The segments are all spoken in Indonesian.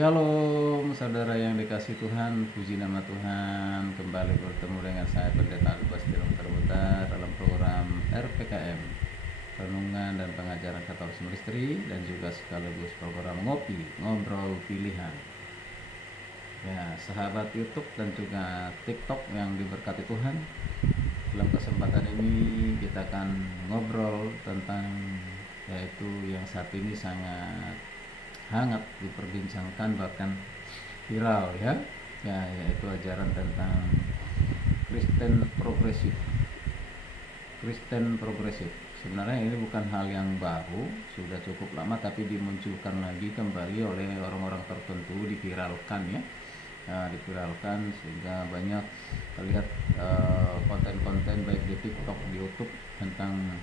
Shalom saudara yang dikasih Tuhan, puji nama Tuhan. Kembali bertemu dengan saya Pendeta Albas Terbuta dalam program RPKM, Renungan dan Pengajaran Katolik Misteri, dan juga sekaligus program Ngopi, Ngobrol Pilihan. Ya, sahabat YouTube dan juga TikTok yang diberkati Tuhan, dalam kesempatan ini kita akan ngobrol tentang yaitu yang saat ini sangat hangat diperbincangkan, bahkan viral ya, yaitu ajaran tentang Kristen progresif. Kristen progresif sebenarnya ini bukan hal yang baru, sudah cukup lama, tapi dimunculkan lagi kembali oleh orang-orang tertentu, diviralkan ya, diviralkan sehingga banyak terlihat konten-konten baik di TikTok, di YouTube tentang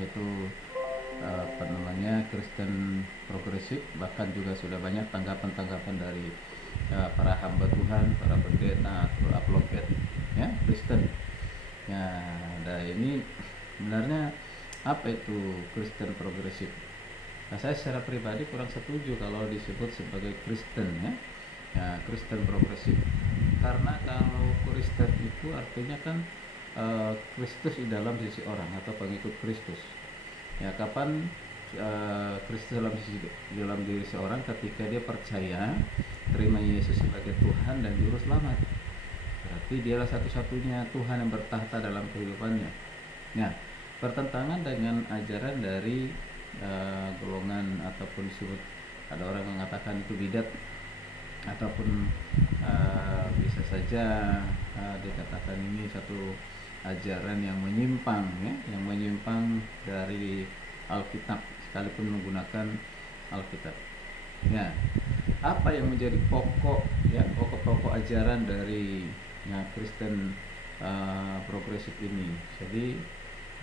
yaitu Kristen progresif. Bahkan juga sudah banyak tanggapan-tanggapan dari para hamba Tuhan, para pendeta atau apologet ya Kristen ya. Dan ini sebenarnya apa itu Kristen progresif? Nah, saya secara pribadi kurang setuju kalau disebut sebagai Kristen ya, Kristen progresif, karena kalau Kristen itu artinya kan Kristus di dalam sisi orang atau pengikut Kristus. Ya, kapan Kristus dalam diri seorang? Ketika dia percaya, terima Yesus sebagai Tuhan dan Juru Selamat. Berarti dialah satu-satunya Tuhan yang bertahta dalam kehidupannya. Nah, bertentangan dengan ajaran dari golongan ataupun disebut, ada orang mengatakan itu bidat, ataupun bisa saja dikatakan ini satu ajaran yang menyimpang ya, yang menyimpang dari Alkitab sekalipun menggunakan Alkitab. Ya, apa yang menjadi pokok ya, pokok-pokok ajaran dari Kristen progresif ini? Jadi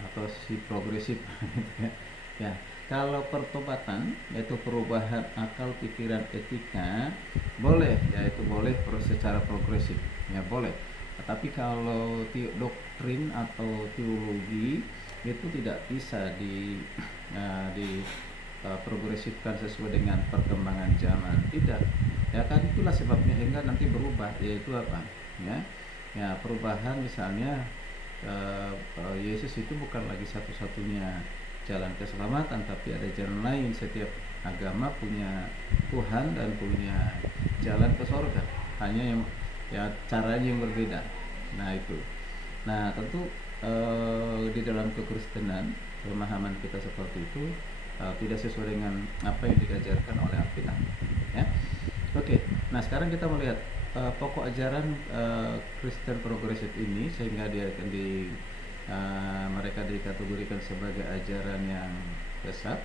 atau si progresif gitu ya. Kalau pertobatan yaitu perubahan akal, pikiran, etika boleh, yaitu boleh secara progresif ya, boleh. Tapi kalau doktrin atau teologi itu tidak bisa progresifkan sesuai dengan perkembangan zaman, tidak ya kan. Itulah sebabnya hingga nanti berubah, yaitu apa ya, perubahan. Misalnya Yesus itu bukan lagi satu-satunya jalan keselamatan, tapi ada jalan lain. Setiap agama punya Tuhan dan punya jalan ke surga, hanya yang ya caranya yang berbeda. Nah itu, nah tentu di dalam kekristenan pemahaman kita seperti itu tidak sesuai dengan apa yang diajarkan oleh Alkitab ya. Oke, nah sekarang kita melihat pokok ajaran Kristen progresif ini, sehingga dia akan mereka dikategorikan sebagai ajaran yang sesat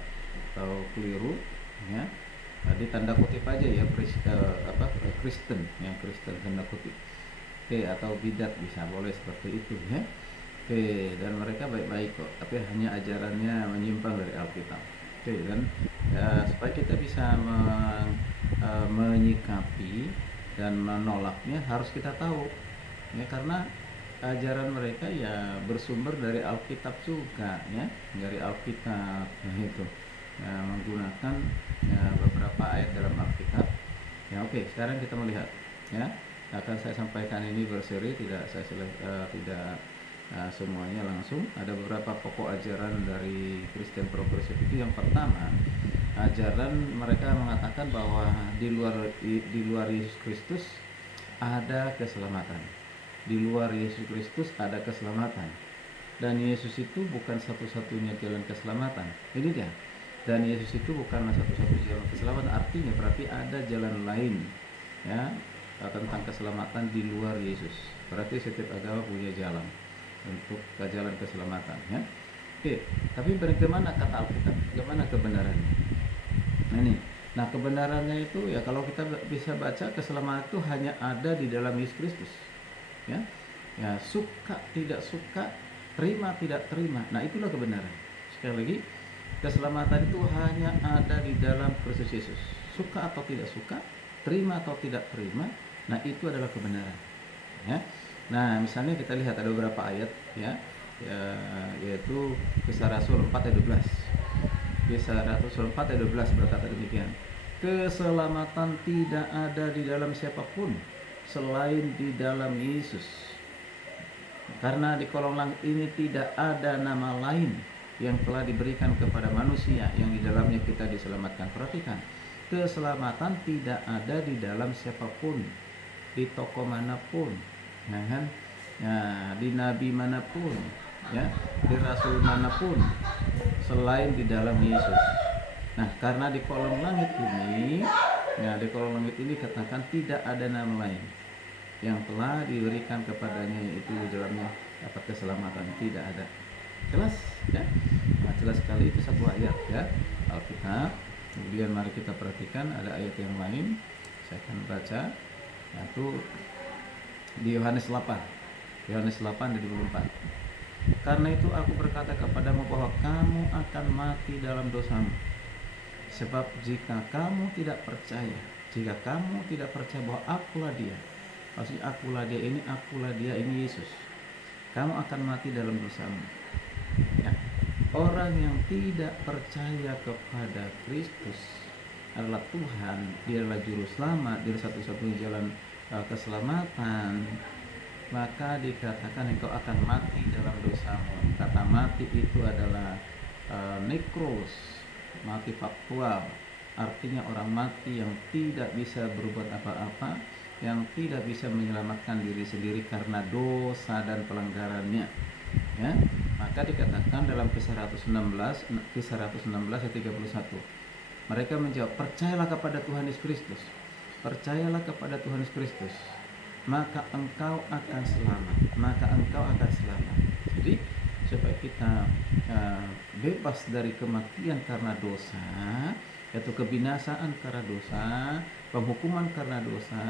atau keliru ya. Di tanda kutip aja ya, Kristen yang Kristen tanda kutip, atau bidat bisa boleh seperti itu ya. Dan mereka baik-baik kok, tapi hanya ajarannya menyimpang dari Alkitab. Dan supaya kita bisa menyikapi dan menolaknya, harus kita tahu ya, karena ajaran mereka ya bersumber dari Alkitab juga ya, dari Alkitab itu menggunakan beberapa ayat dalam Alkitab ya. Oke, sekarang kita melihat ya, akan saya sampaikan ini berseri, tidak tidak semuanya langsung. Ada beberapa pokok ajaran dari Kristen progresif itu. Yang pertama, ajaran mereka mengatakan bahwa di luar Yesus Kristus ada keselamatan. Di luar Yesus Kristus ada keselamatan, dan Yesus itu bukan satu-satunya jalan keselamatan. Ini dia. Dan Yesus itu bukanlah satu-satunya jalan keselamatan. Artinya berarti ada jalan lain ya tentang keselamatan di luar Yesus. Berarti setiap agama punya jalan untuk jalan keselamatan ya. Oke, tapi bagaimana kata Alkitab? Bagaimana kebenarannya? Nah ini, nah kebenarannya itu ya, kalau kita bisa baca, keselamatan itu hanya ada di dalam Yesus Kristus ya. Ya, suka tidak suka, terima tidak terima, nah itulah kebenaran. Sekali lagi, keselamatan itu hanya ada di dalam Kristus Yesus. Suka atau tidak suka, terima atau tidak terima, nah itu adalah kebenaran ya. Nah misalnya kita lihat ada beberapa ayat ya, yaitu Kisah Rasul 4 ayat 12. Kisah Rasul 4 ayat 12 berkata demikian, Keselamatan tidak ada di dalam siapapun selain di dalam Yesus. Karena di kolong langit ini tidak ada nama lain yang telah diberikan kepada manusia yang di dalamnya kita diselamatkan. Perhatikan, keselamatan tidak ada di dalam siapapun, di tokoh manapun, ya kan? Ya, di nabi manapun, ya, di rasul manapun selain di dalam Yesus. Nah, karena di kolong langit ini, ya, di kolong langit ini katakan tidak ada nama lain yang telah diberikan kepadanya, yaitu di dalamnya dapat keselamatan. Tidak ada. Jelas, ya. Nah, jelas sekali itu satu ayat, ya, Alkitab. Kemudian mari kita perhatikan ada ayat yang lain. Saya akan baca, yaitu di Yohanes 8. Yohanes 8 ayat 24. Karena itu aku berkata kepadamu bahwa kamu akan mati dalam dosamu. Sebab jika kamu tidak percaya bahwa akulah dia, maksudnya akulah dia ini Yesus, kamu akan mati dalam dosamu. Ya. Orang yang tidak percaya kepada Kristus adalah Tuhan, dia adalah juru selamat, dia satu-satunya jalan keselamatan, maka dikatakan engkau akan mati dalam dosamu. Kata mati itu adalah nekros, mati faktual, artinya orang mati yang tidak bisa berbuat apa-apa, yang tidak bisa menyelamatkan diri sendiri karena dosa dan pelanggarannya, ya. Maka dikatakan dalam Kisah 116 ayat 31, mereka menjawab, percayalah kepada Tuhan Yesus Kristus, percayalah kepada Tuhan Yesus Kristus, maka engkau akan selamat, Jadi supaya kita bebas dari kematian karena dosa, yaitu kebinasaan karena dosa, penghukuman karena dosa,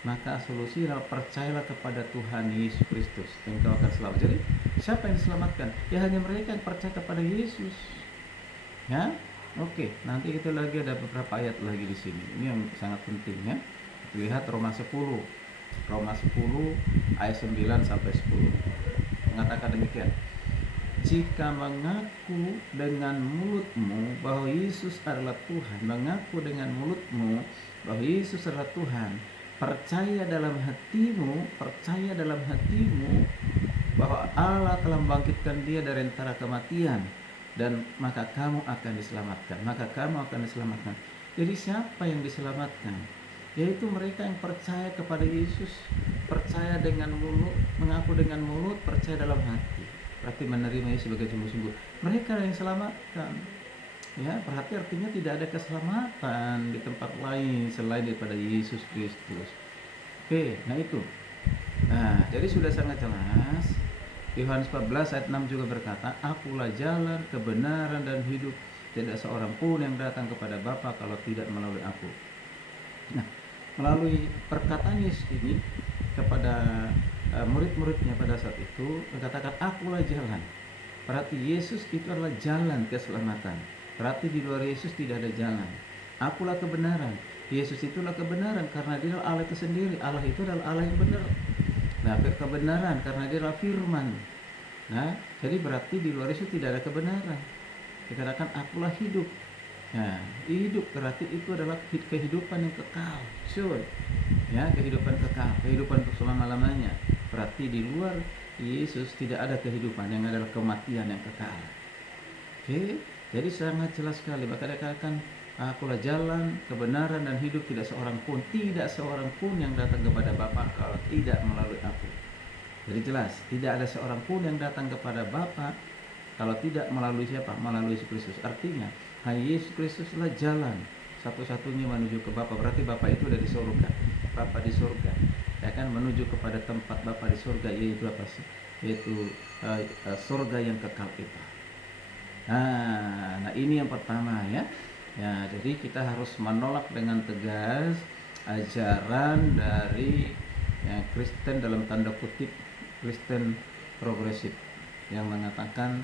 maka solusi adalah percayalah kepada Tuhan Yesus Kristus, engkau akan selamat. Jadi siapa yang diselamatkan? Ya hanya mereka yang percaya kepada Yesus. Ya, oke. Nanti kita lagi ada beberapa ayat lagi di sini. Ini yang sangat penting, ya. Lihat Roma 10 ayat 9 sampai 10 mengatakan demikian. Jika mengaku dengan mulutmu bahwa Yesus adalah Tuhan, mengaku dengan mulutmu bahwa Yesus adalah Tuhan, percaya dalam hatimu bahwa Allah telah membangkitkan dia dari antara kematian, dan maka kamu akan diselamatkan. Jadi siapa yang diselamatkan? Yaitu mereka yang percaya kepada Yesus, percaya dengan mulut, mengaku dengan mulut, percaya dalam hati, berarti menerima Yesus sebagai juru sembah. Mereka yang diselamatkan. Ya, berarti artinya tidak ada keselamatan di tempat lain selain daripada Yesus Kristus. Oke, nah itu. Nah, jadi sudah sangat jelas. Yohanes 14 ayat 6 juga berkata, akulah jalan, kebenaran dan hidup. Tidak seorang pun yang datang kepada Bapa kalau tidak melalui aku. Nah, melalui perkataan Yesus ini kepada murid-muridnya pada saat itu, mengatakan akulah jalan. Berarti Yesus itu adalah jalan keselamatan. Berarti di luar Yesus tidak ada jalan. Akulah kebenaran. Yesus itulah kebenaran karena dia adalah Allah itu sendiri. Allah itu adalah Allah yang benar. Nah, kebenaran karena dia adalah firman. Nah, jadi berarti di luar Yesus tidak ada kebenaran. Dikatakan akulah hidup. Nah, hidup berarti itu adalah kehidupan yang kekal. Sure. Ya, kehidupan kekal, kehidupan untuk selama-lamanya. Berarti di luar Yesus tidak ada kehidupan, yang adalah kematian yang kekal. Oke, jadi sangat jelas sekali. Maka dikatakan akulah jalan, kebenaran dan hidup, tidak seorang pun yang datang kepada Bapa kalau tidak melalui aku. Jadi jelas, tidak ada seorang pun yang datang kepada Bapa kalau tidak melalui siapa? Melalui Yesus Kristus. Artinya, hanya Yesus Kristuslah jalan satu-satunya menuju ke Bapa. Berarti Bapa itu ada di surga. Bapa di surga. Ya kan, menuju kepada tempat Bapa di surga, yaitu apa sih? Yaitu surga yang kekal itu. Nah, ini yang pertama, ya. Ya, jadi kita harus menolak dengan tegas ajaran dari Kristen dalam tanda kutip Kristen progresif yang mengatakan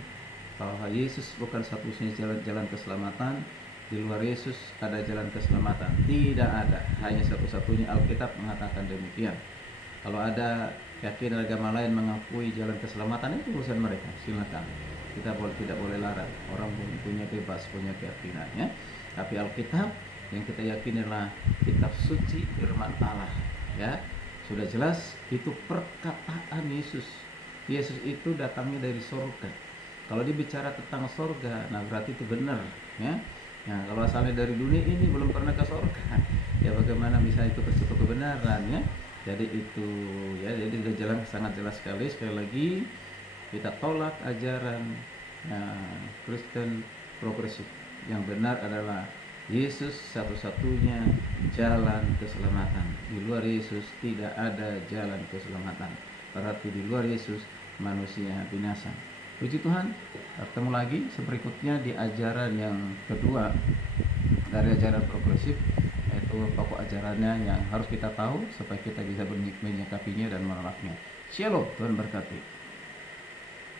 bahwa Yesus bukan satu-satunya jalan keselamatan, di luar Yesus ada jalan keselamatan. Tidak ada, hanya satu-satunya. Alkitab mengatakan demikian. Kalau ada keyakinan agama lain mengakui jalan keselamatan, itu urusan mereka, silakan. Kita tidak boleh larang. Orang punya bebas, punya keyakinannya. Tapi Alkitab Yang kita yakini adalah kitab suci firman Allah, ya. Sudah jelas itu perkataan Yesus. Yesus itu datangnya dari surga. Kalau dibicara tentang surga, nah berarti itu benar, ya. Nah, kalau asalnya dari dunia ini belum pernah ke surga, ya bagaimana bisa itu ke suatu kebenaran, ya. Jadi itu, ya, jadi sudah jelas, sangat jelas sekali. Sekali lagi kita tolak ajaran Kristen progresif. Yang benar adalah Yesus satu-satunya jalan keselamatan. Di luar Yesus tidak ada jalan keselamatan. Berarti di luar Yesus manusia binasa. Puji Tuhan, bertemu lagi berikutnya di ajaran yang kedua dari ajaran progresif, yaitu pokok ajarannya yang harus kita tahu supaya kita bisa menyikapinya dan menolaknya. Shalom, Tuhan berkati.